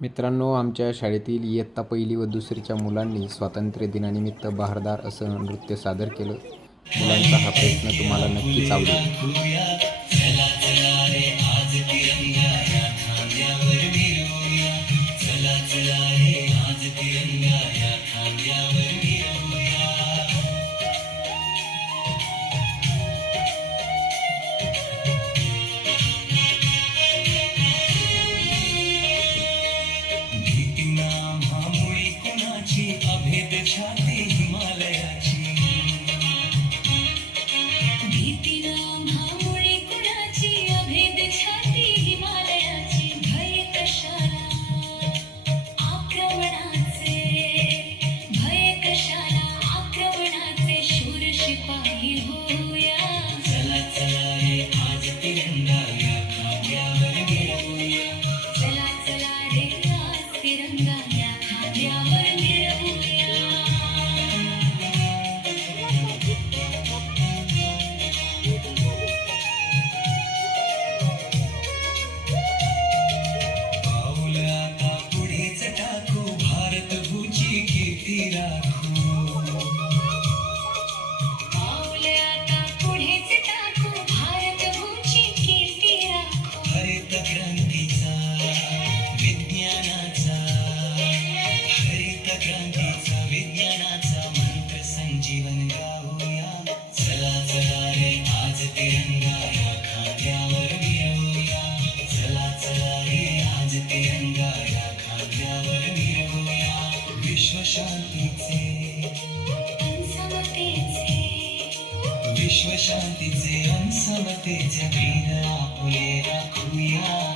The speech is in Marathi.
मित्रांनो, आमच्या शाळेतील इयत्ता पहिली व दुसरीच्या मुलांनी स्वातंत्र्य दिनानिमित्त बहारदार असं नृत्य सादर केलं. मुलांचा हा प्रयत्न तुम्हाला नक्कीच आवडेल. अभेद छाती हिमालयाची भीती नामुळे कुणाची अभेद छाती हिमालयाची भय कशाला आक्रमणाचे शूर शिपाई होऊया. चला चला रे आज तिरंगा या खांद्यावर गिरवूया. चला चला रे आज तिरंगा या खांद्यावर विज्ञानाचा मंत्र संजीवन गाऊया. चला चला रे आज तिरंगा या खांद्यावर गिरवूया. चला चला रे आज तिरंगा या खांद्यावर गिरवूया. विश्व शांतीचे विश्व शांतीचे समतेचे वीर आपुले राखूया.